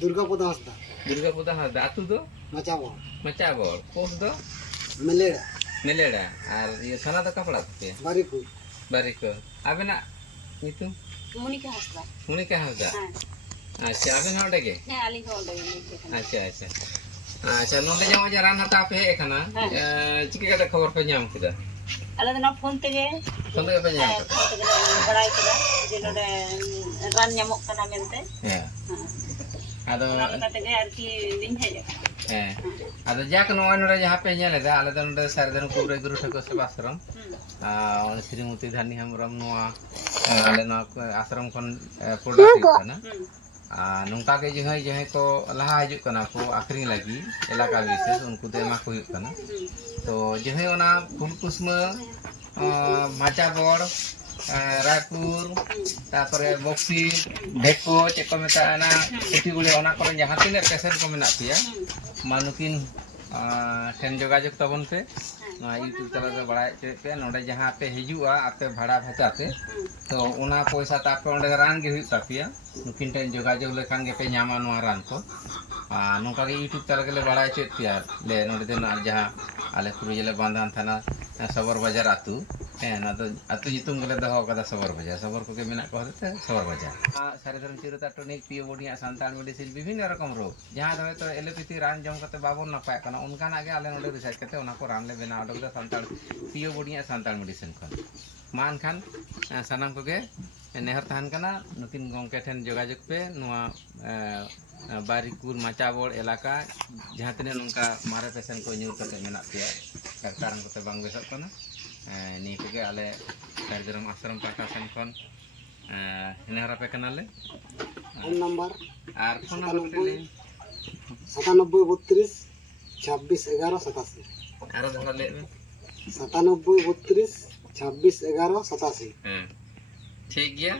दुर्गापद हंसदा दुर्गापुदा हासदा आतु दो मचाबो मचाबड़ पोस्ट दो मेलेड़ा नेलेड़ा और ये सना दो कपड़ा पे बारीकु बारिको आबेना नितुम मुनिका हंसदा मुनिका हासदा अच्छा आबेन होंडे गे ᱦᱮᱸ ᱟᱹᱞᱤᱧ ᱦᱚᱸ ᱚᱸᱰᱮ ᱜᱮ अच्छा अच्छा अच्छा नोंदे जामा जे रान हता पे एखना चिके कते खबर पे नाम किदा ᱟᱞᱮ ᱫᱚ ᱱᱚᱣᱟ ᱯᱷᱳᱱ ᱛᱮᱜᱮ फोन पे पे नाम ᱯᱷᱳᱱ ᱛᱮᱜᱮ ᱵᱟᱲᱟᱭ ᱠᱮᱫᱟ ᱡᱮ ᱱᱚᱰᱮ ᱨᱟᱱ ᱧᱟᱢᱚᱜ ᱠᱟᱱᱟ ᱢᱮᱱᱛᱮ है आदो ᱚᱱᱟ ᱞᱮᱠᱟ ᱛᱮᱜᱮ ᱟᱨᱠᱤ ᱞᱤᱧ ᱦᱮᱡ ᱟᱠᱟᱱᱟ है आदो जाक नोय नोडे जहां पे नेले दा आले दो नोडे सारदन कुबरे गुरु ठको सेवा आश्रम श्रीमती धानी हेमरम नोआ आले नोआ आश्रम खन product kana nungka ge jehai ko laha hijuk kana ko akring lagi elaka bises unku de ema ko huyuk kana to jehai ona fulkusma macha bor raipur tapore boxi deko ceko meta ana eti gule ona kore jahan tine pesen ko menak pia manukin ten jogajog tabon pe na YouTube tala de barai pe node jahan pe hijua ape bhada bhacha pe to ona poisa tape onde ran ge huyuk tapia nukin ten jogajog lekan ge pe nyama noa ran ko nungka ge YouTube tala ge le barai chet pia le node de na jahan ale puru jele bandan thana Sabar Bajar atu na to atu nyutum gele doho kada Sabar Bajar Sabar ko ge menak ko hote Sabar Bajar sare dalam ciruta tonik pio bodiya santal medicine bibhinno rokom rog jahan do to elopathy ran jom kate babon napai kana onkana ge ale node research kate ona ko ran le bena odok da santal pio bodiya santal medicine kon मान Khan sanam ko ge nehar tahan kana nukin gongke ten jogajog pe noa Barikul Macabol elaka jahan tine nungka mare pesen ko nyur kate menak pia kartaran kote bang besok kana ni koge ale sarjaram ashram pata sen kon ini harape kanale phone number ar phone number tele 97 32 26 11 87 aro dhara le 97 32 26 11 87 ठीक गया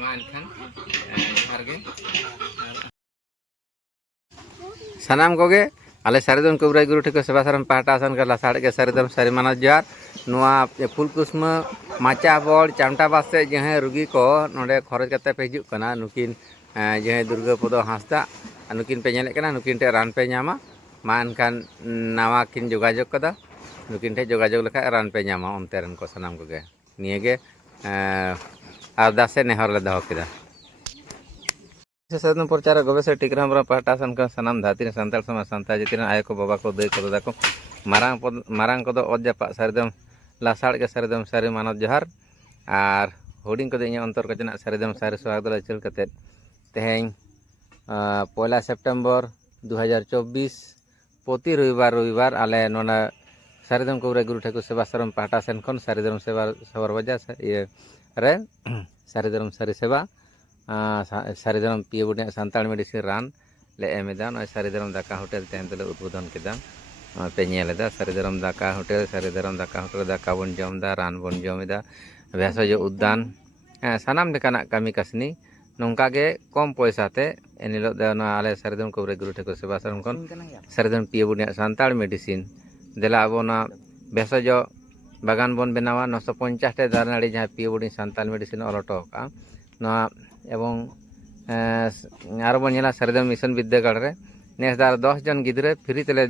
मान खान जोहार गे सनाम कोगे आले सारिदम कुबराई गुरु ठेको सेवा आश्रम पाहटा आसन का लासाड़ के सारिदम सारी मानत जार नुआ फुलकुस्मा माचा बड़ चामटा बासे जहे रुगी को नोडे खरच कते पे हिजुक कना नुकिन जहे दुर्गापद हांसदा नुकिन पे नेले कना नुकिन ते रान पे नामा मान खान नावा किन जोगाजोग कदा नुकिन ठे जोगाजोग लेखा रान पे नामा ओनते रन को सनाम कोगे नियेगे आरदासे नेहर ले दहो किदा सदन प्रचार गवेषक टिकराम पाहटा सन का सनाम धाती सानताल समाज सानता जतिन आय को बाबा को दई को दादा को मारांग को अद जापा सारिदम लासाड़ के सारिदम सारी मानव जोहार और हुडिंग को इन अंतर को जना सारिदम सारी सोहाग दल चल कते तेहें 1 सेप्टेम्बर 2024 प्रति रविवार आले नोना सारिदम कुबराई गुरु ठेको सेवा आश्रम पाहटा सेन खन सारिदम सेवा सबर बजार ये रे सारिदम सारी सेवा सारिदम पियो बडिया santal medicine ran le emeda no सारिदम दाका होटल तेन तले उद्बोधन केदा पे नेलेदा सारिदम दाका होटल दाका बन जमदा रान बन जमदा भेषज उद्यान सानाम लेकाना कमी कसनी नोंका गे कम पैसा ते एनिलो दे ना आले सारिदम कुबराई गुरु ठेको सेवा आश्रम खन सारिदम पियो बडिया santal medicine देला अबोना भेषज बागान बन बनावा 950 टे दार नाड़ी जहाँ पियो बडिया santal medicine अलटो का ना एवं आरो बन नेला सारिदम मिशन विद्यागढ़ रे नेसदार 10 जन गिद्रे फ्री तेले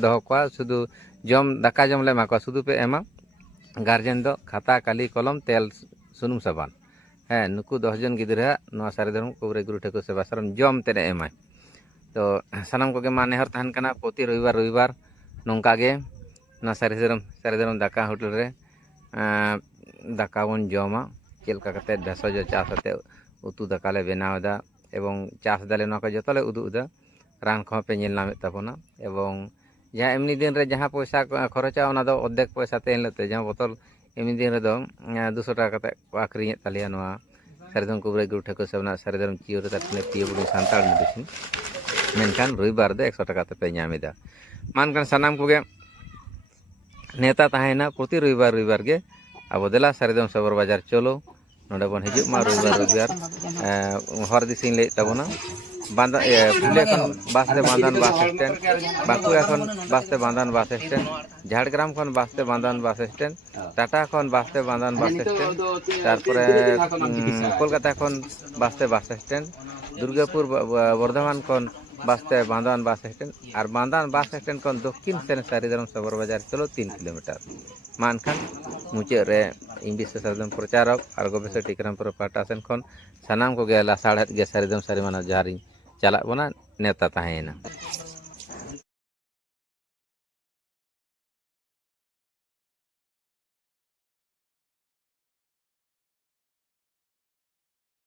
दहो को शुधु जम दाका जम ले माको शुधु पे एमा गार्जियन दो खाता काली कलम तेल सुनुम साबान नुकु 10 जन गिद्रे नो सारिदम कुबराई गुरु ठेको सेवा आश्रम जम तेरे एमा तो सानाम को गे मा नेहर तहन कना प्रति रविवार नोंका गे ना सारिदम दाका होटल रे दाका बन जमा चेलका कते भेषज चास आते उतु दाकाले बनावदा एवं चास दाले ना को जतले उदुदा रान खो पे नेल नामे ताबोना एवं जहाँ एमनी दिन रे जहाँ पैसा खरचा ओना दो अर्धेक पैसा ते लेते जहाँ बोतल एमनी दिन रे दो 200 टाका कते आखरिए तालिया नोआ सारिदम कुबराई गुरु ठेको सेवा सारिदम चियो रे तातने पियो बडी santal medicine मेनखान रविवार दो 100 टाका ते पे नामेदा मानखान सनाम कोगे नेता ताहेना प्रति रविवार गे अब देला सारिदम सबर बाजार चलो नोडे बन हिजुक मा रविवार हर दिसिन ले ताबोना बांदा फुले खन बासते बांधन बास स्टैंड बांकुड़ा खन बासते बांधन बास स्टैंड झाड़ग्राम खन बासते बांधन बास स्टैंड टाटा खन बासते बांधन बास स्टैंड तारपरे कोलकाता खन बासते बास स्टैंड दुर्गापुर बर्धमान खन बासते बांधान बास स्टैंड और बांधान बास स्टैंड खन दक्षिण सेन सारिधरम सबर बाजार चलो 3 किलोमीटर मानखान मुचाद रे इंग्लिश सारिधम प्रचारक और गवेषक टिकरामपुर पाटा सेन खन सानाम को लासाड़ेद गे सारिधम सारी मानव जहारी चला बना नेता ताहेना।